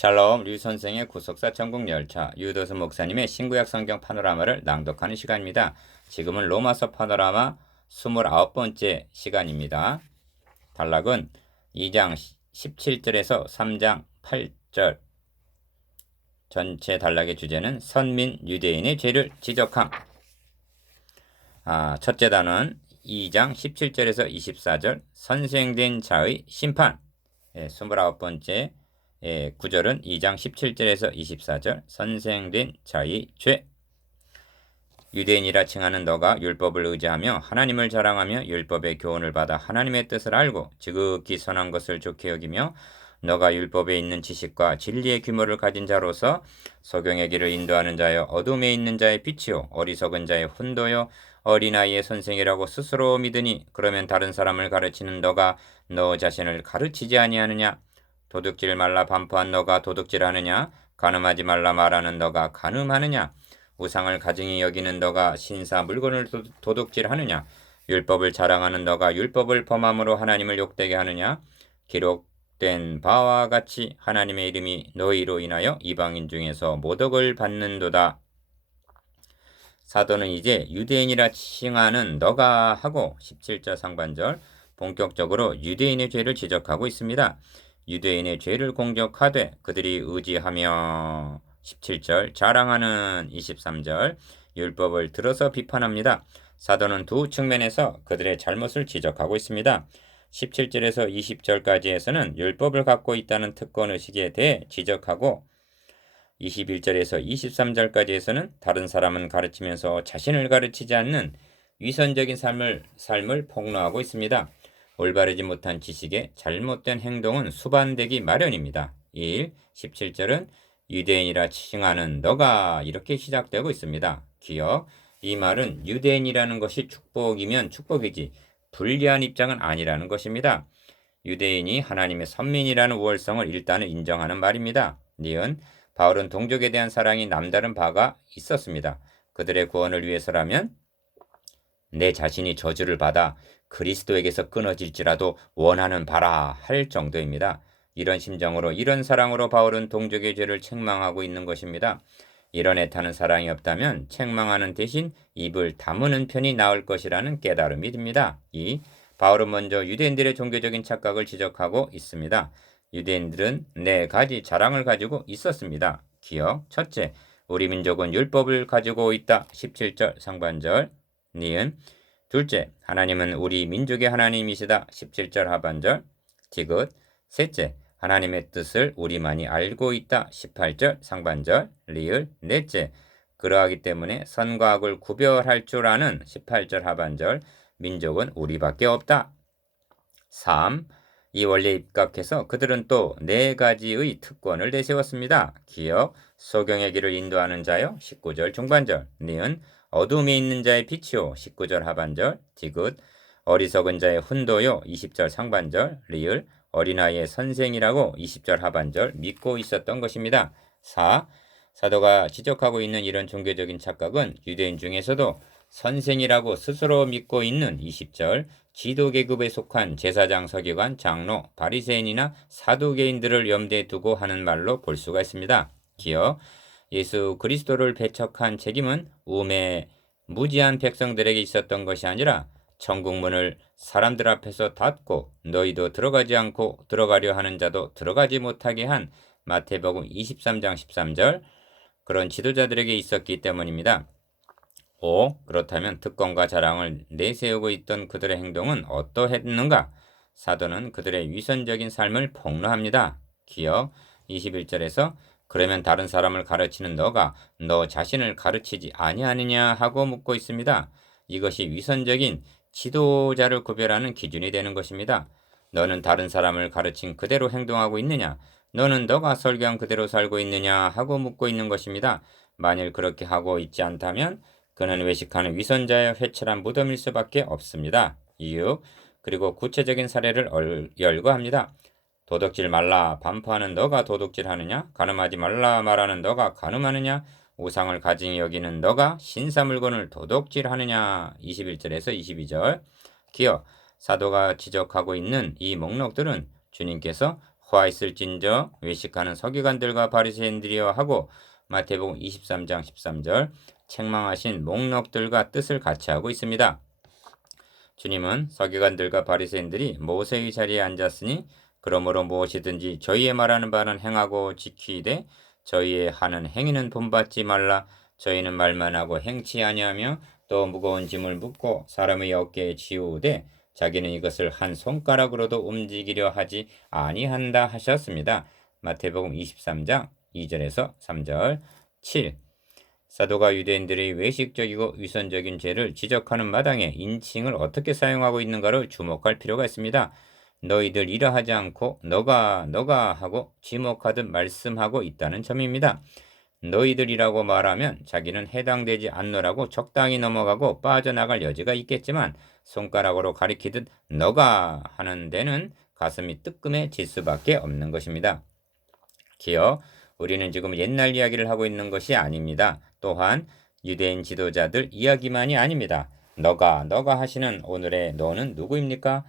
샬롬 류 선생의 구속사 천국열차 유도수 목사님의 신구약 성경 파노라마를 낭독하는 시간입니다. 지금은 로마서 파노라마 29번째 시간입니다. 단락은 2장 17절에서 3장 8절. 전체 단락의 주제는 선민 유대인의 죄를 지적함. 첫째 단원 2장 17절에서 24절 선생된 자의 심판. 29번째 구절은 2장 17절에서 24절 선생된 자의 죄. 유대인이라 칭하는 너가 율법을 의지하며 하나님을 자랑하며 율법의 교훈을 받아 하나님의 뜻을 알고 지극히 선한 것을 좋게 여기며 너가 율법에 있는 지식과 진리의 규모를 가진 자로서 소경의 길을 인도하는 자여 어둠에 있는 자의 빛이요 어리석은 자의 훈도요 어린아이의 선생이라고 스스로 믿으니 그러면 다른 사람을 가르치는 너가 너 자신을 가르치지 아니하느냐? 도둑질 말라 반포한 너가 도둑질하느냐? 간음하지 말라 말하는 너가 간음하느냐? 우상을 가증히 여기는 너가 신사 물건을 도둑질하느냐? 율법을 자랑하는 너가 율법을 범함으로 하나님을 욕되게 하느냐? 기록된 바와 같이 하나님의 이름이 너희로 인하여 이방인 중에서 모독을 받는도다. 사도는 이제 유대인이라 칭하는 너가 하고 17절 상반절 본격적으로 유대인의 죄를 지적하고 있습니다. 유대인의 죄를 공격하되 그들이 의지하며 17절 자랑하는 23절 율법을 들어서 비판합니다. 사도는 두 측면에서 그들의 잘못을 지적하고 있습니다. 17절에서 20절까지에서는 율법을 갖고 있다는 특권의식에 대해 지적하고 21절에서 23절까지에서는 다른 사람은 가르치면서 자신을 가르치지 않는 위선적인 삶을 폭로하고 있습니다. 올바르지 못한 지식에 잘못된 행동은 수반되기 마련입니다. 17절은 유대인이라 칭하는 너가 이렇게 시작되고 있습니다. 기억, 이 말은 유대인이라는 것이 축복이면 축복이지 불리한 입장은 아니라는 것입니다. 유대인이 하나님의 선민이라는 우월성을 일단은 인정하는 말입니다. 니은 바울은 동족에 대한 사랑이 남다른 바가 있었습니다. 그들의 구원을 위해서라면 내 자신이 저주를 받아 그리스도에게서 끊어질지라도 원하는 바라 할 정도입니다. 이런 심정으로 이런 사랑으로 바울은 동족의 죄를 책망하고 있는 것입니다. 이런 애타는 사랑이 없다면 책망하는 대신 입을 다무는 편이 나을 것이라는 깨달음이 듭니다. 바울은 먼저 유대인들의 종교적인 착각을 지적하고 있습니다. 유대인들은 네 가지 자랑을 가지고 있었습니다. 기억, 첫째, 우리 민족은 율법을 가지고 있다. 17절 상반절 니은 둘째, 하나님은 우리 민족의 하나님이시다. 17절 하반절 디귿 셋째, 하나님의 뜻을 우리만이 알고 있다. 18절 상반절 리을 넷째, 그러하기 때문에 선과 악을 구별할 줄 아는 18절 하반절 민족은 우리밖에 없다. 3. 이 원리에 입각해서 그들은 또 네 가지의 특권을 내세웠습니다. 기억, 소경의 길을 인도하는 자요. 19절 중반절 니은 어둠에 있는 자의 빛이요. 19절 하반절 디귿 어리석은 자의 훈도요. 20절 상반절 리을 어린아이의 선생이라고 20절 하반절 믿고 있었던 것입니다. 4. 사도가 지적하고 있는 이런 종교적인 착각은 유대인 중에서도 선생이라고 스스로 믿고 있는 20절 지도계급에 속한 제사장, 서기관, 장로, 바리새인이나 사두개인들을 염두에 두고 하는 말로 볼 수가 있습니다. 기억, 예수 그리스도를 배척한 책임은 우매 무지한 백성들에게 있었던 것이 아니라 천국문을 사람들 앞에서 닫고 너희도 들어가지 않고 들어가려 하는 자도 들어가지 못하게 한 마태복음 23장 13절 그런 지도자들에게 있었기 때문입니다. 5. 그렇다면 특권과 자랑을 내세우고 있던 그들의 행동은 어떠했는가? 사도는 그들의 위선적인 삶을 폭로합니다. 기억 21절에서 그러면 다른 사람을 가르치는 너가 너 자신을 가르치지 아니하느냐 하고 묻고 있습니다. 이것이 위선적인 지도자를 구별하는 기준이 되는 것입니다. 너는 다른 사람을 가르친 그대로 행동하고 있느냐? 너는 너가 설교한 그대로 살고 있느냐 하고 묻고 있는 것입니다. 만일 그렇게 하고 있지 않다면 그는 외식하는 위선자의 회칠한 무덤일 수밖에 없습니다. 이유, 그리고 구체적인 사례를 열거합니다. 도둑질 말라 반포하는 너가 도둑질하느냐? 간음하지 말라 말하는 너가 간음하느냐? 우상을 가증히 여기는 너가 신사 물건을 도둑질하느냐? 21절에서 22절 기억, 사도가 지적하고 있는 이 목록들은 주님께서 화 있을진저 외식하는 서기관들과 바리새인들이여 하고 마태복음 23장 13절 책망하신 목록들과 뜻을 같이 하고 있습니다. 주님은 서기관들과 바리새인들이 모세의 자리에 앉았으니 그러므로 무엇이든지 저희의 말하는 바는 행하고 지키되 저희의 하는 행위는 본받지 말라. 저희는 말만 하고 행치 아니하며 또 무거운 짐을 묻고 사람의 어깨에 지우되 자기는 이것을 한 손가락으로도 움직이려 하지 아니한다 하셨습니다. 마태복음 23장 2절에서 3절 7. 사도가 유대인들의 외식적이고 위선적인 죄를 지적하는 마당에 인칭을 어떻게 사용하고 있는가를 주목할 필요가 있습니다. 너희들 이러하지 않고 너가 하고 지목하듯 말씀하고 있다는 점입니다. 너희들이라고 말하면 자기는 해당되지 않노라고 적당히 넘어가고 빠져나갈 여지가 있겠지만 손가락으로 가리키듯 너가 하는 데는 가슴이 뜨끔해질 수밖에 없는 것입니다. 기어 우리는 지금 옛날 이야기를 하고 있는 것이 아닙니다. 또한 유대인 지도자들 이야기만이 아닙니다. 너가 하시는 오늘의 너는 누구입니까?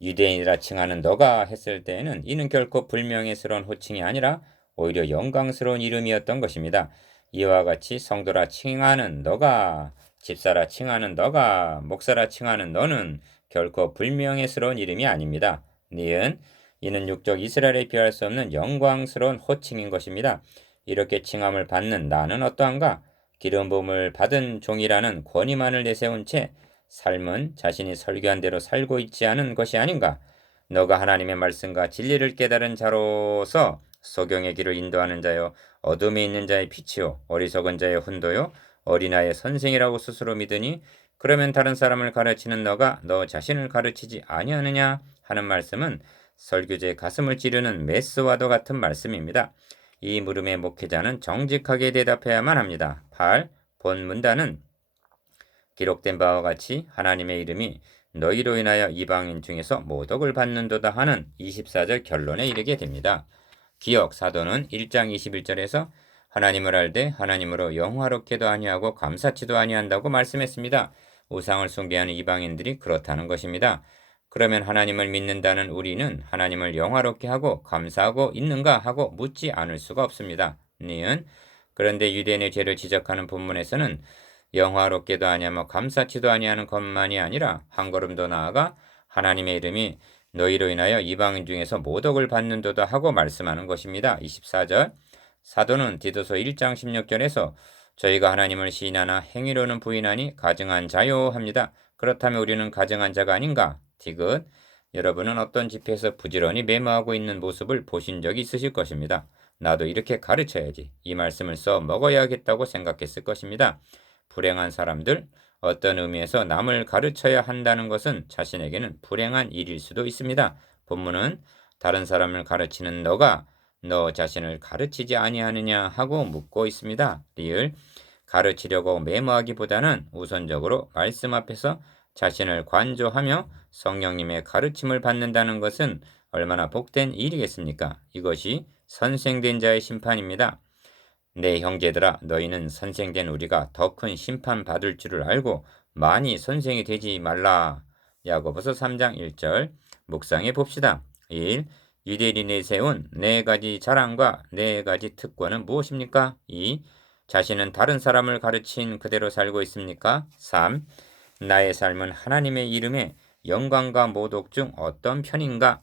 유대인이라 칭하는 너가 했을 때에는 이는 결코 불명예스러운 호칭이 아니라 오히려 영광스러운 이름이었던 것입니다. 이와 같이 성도라 칭하는 너가, 집사라 칭하는 너가, 목사라 칭하는 너는 결코 불명예스러운 이름이 아닙니다. 이는 육적 이스라엘에 비할 수 없는 영광스러운 호칭인 것입니다. 이렇게 칭함을 받는 나는 어떠한가? 기름 부음을 받은 종이라는 권위만을 내세운 채 삶은 자신이 설교한 대로 살고 있지 않은 것이 아닌가? 너가 하나님의 말씀과 진리를 깨달은 자로서 소경의 길을 인도하는 자요 어둠에 있는 자의 빛이요 어리석은 자의 훈도요 어린아이의 선생이라고 스스로 믿으니 그러면 다른 사람을 가르치는 너가 너 자신을 가르치지 아니하느냐 하는 말씀은 설교자의 가슴을 찌르는 메스와도 같은 말씀입니다. 이 물음에 목회자는 정직하게 대답해야만 합니다. 8. 본문단은 기록된 바와 같이 하나님의 이름이 너희로 인하여 이방인 중에서 모독을 받는도다 하는 24절 결론에 이르게 됩니다. 기억 사도는 1장 21절에서 하나님을 알되 하나님으로 영화롭게도 아니하고 감사치도 아니한다고 말씀했습니다. 우상을 숭배하는 이방인들이 그렇다는 것입니다. 그러면 하나님을 믿는다는 우리는 하나님을 영화롭게 하고 감사하고 있는가 하고 묻지 않을 수가 없습니다. 그런데 유대인의 죄를 지적하는 본문에서는 영화롭게도 아니하며 감사치도 아니하는 것만이 아니라 한 걸음 더 나아가 하나님의 이름이 너희로 인하여 이방인 중에서 모독을 받는도다 하고 말씀하는 것입니다. 24절 사도는 디도서 1장 16절에서 저희가 하나님을 시인하나 행위로는 부인하니 가증한 자요 합니다. 그렇다면 우리는 가증한 자가 아닌가? 디귿 여러분은 어떤 집회에서 부지런히 메모하고 있는 모습을 보신 적이 있으실 것입니다. 나도 이렇게 가르쳐야지. 이 말씀을 써 먹어야겠다고 생각했을 것입니다. 불행한 사람들, 어떤 의미에서 남을 가르쳐야 한다는 것은 자신에게는 불행한 일일 수도 있습니다. 본문은 다른 사람을 가르치는 너가 너 자신을 가르치지 아니하느냐 하고 묻고 있습니다. 가르치려고 메모하기보다는 우선적으로 말씀 앞에서 자신을 관조하며 성령님의 가르침을 받는다는 것은 얼마나 복된 일이겠습니까? 이것이 선생된 자의 심판입니다. 내 형제들아 너희는 선생된 우리가 더 큰 심판 받을 줄을 알고 많이 선생이 되지 말라. 야고보서 3장 1절 묵상해 봅시다. 1. 유대인이 내세운 4가지 자랑과 4가지 특권은 무엇입니까? 2. 자신은 다른 사람을 가르친 그대로 살고 있습니까? 3. 나의 삶은 하나님의 이름에 영광과 모독 중 어떤 편인가?